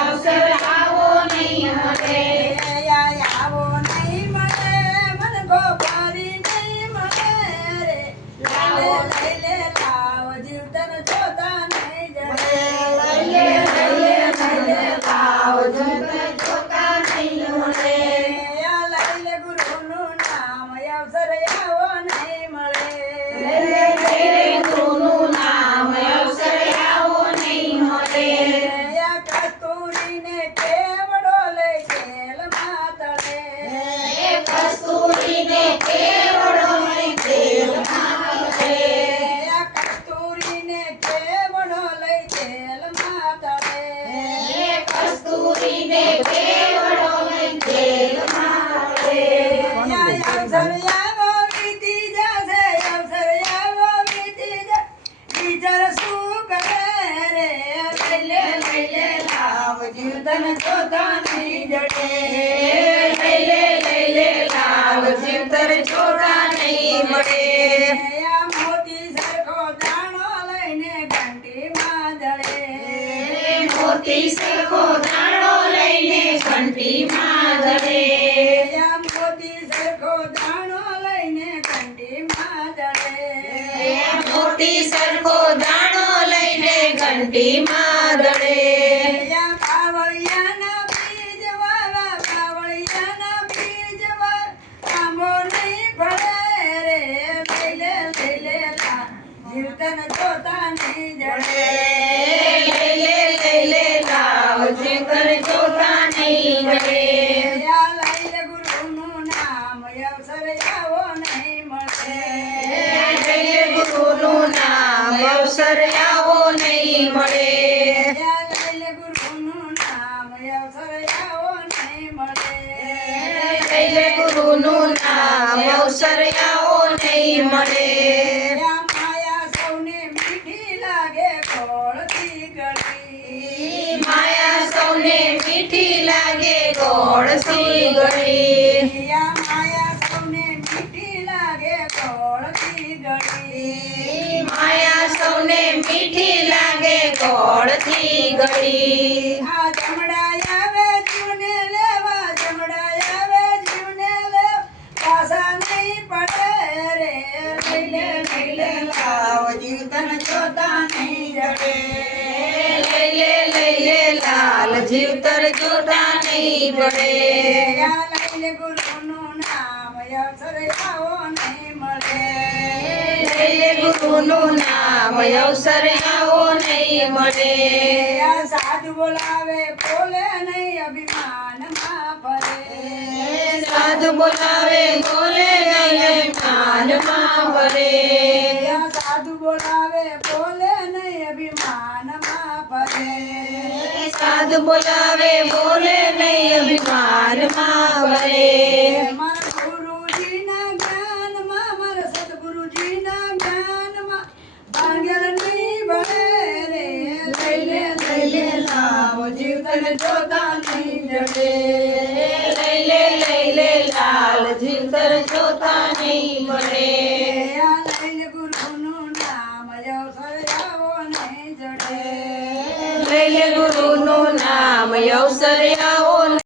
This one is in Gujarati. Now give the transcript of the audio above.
અવસર આવો નહીં મળે. આવો નહીં મળે મન ગોપારી નહીં મળે રે. લાવો લઈ લે લાવ જીવતર જોતા નહીં જડે. લઈ લે લાવ જીવતર જોતા નહીં મળે. લઈ લે ગુરુનું નામ અવસર આવો નહીં મળે. લઈ લે ગુરુનું નામ અવસર આવો નહીં મળે. કસ્તુરીને કેવડો લઈ ખેલ માતળે. કસ્તુરીને કેવડો લઈ ખેલ માતળે. કસ્તુરીને કેવડો લઈ ખેલ માતળે. કસ્તુરીને કેવડો લઈ ખેલ માતળે. અવસર આવો વીતી જશે અવસર આવો વીતી જશે વિચાર શું કરે રે. લઈ લે લાવ જીવતન જોતા નહીં જડે. લઈ લે લાવ જીવતર જોતા નહીં મળે. મોતી સરખો દાણો લઈને ઘંટીમાં જડે. મોતી સરખો દાણો લઈને ઘંટીમાં જડે. મોતી સરખો દાણો લઈને ઘંટીમાં જડે. મોતી સરખો દાણો લઈને ઘંટીમાં દડે. બાવળિયાના બીજ વાવા બાવળિયાના બીજ વા આંબો નહીં ફળે રે. લઈ લે જીવતન જોતા નહીં જડે. લઈ લે લાવ જીવતર જોતા નહીં મળે. લઈ લે ગુરુનું નામ અવસર આવો નહીં મળે. લઈ લે ગુરુનું નામ અવસર આવો નહીં મળે. લઈ લે ગુરુનું નામ અવસર આવો નહીં મળે. લઈ લે ગુરુનું નામ અવસર આવો નહીં મળે. માયા સૌને મીઠી લાગે ગોળથી ગળી. માયા સૌને મીઠી લાગે ગોળથી ગળી. માયા સૌને મીઠી લાગે ગોળથી ગળી. માયા સૌને મીઠી લાગે ગોળથી ગળી. આ જમડા આવે જીવને લેવા જમડા આવે જીવને લેવા પાછા નહીં પડે રે. લઈ લે લાવ જીવતન જોતા નહીં જડે. લઈ લે લાલ જીવતર જોતા નહીં પડે. લઈ લે ગુરુનું નામ અવસર આવો નહીં મળે. લઈ લે ગુરુનું નામ અવસર આવો નહીં મળે. સાધુ બોલાવે બોલે નહીં અભિમાનમાં ફરે. સાધુ બોલાવે બોલે નહીં માનમાં ભરે. સાધુ બોલાવે બોલે નહીં અભિમાનમાં ફરે. સાધુ બોલાવે બોલે નહીં અભિમાનમાં ભરે. મારા ગુરુજીના જ્ઞાનમાં મારા સદગુરુજીના જ્ઞાનમાં ભાંગેલ નહીં ભળે રે. લઈ લે લાવ જીવતન જોતા નહીં જડે. લઈ લે લાલ જીવતર જોતા નહીં મળે. લઈ લે ગુરુનું નામ અવસર આવો નહીં જડે. લઈ લે ગુરુનું નામ અવસર આવો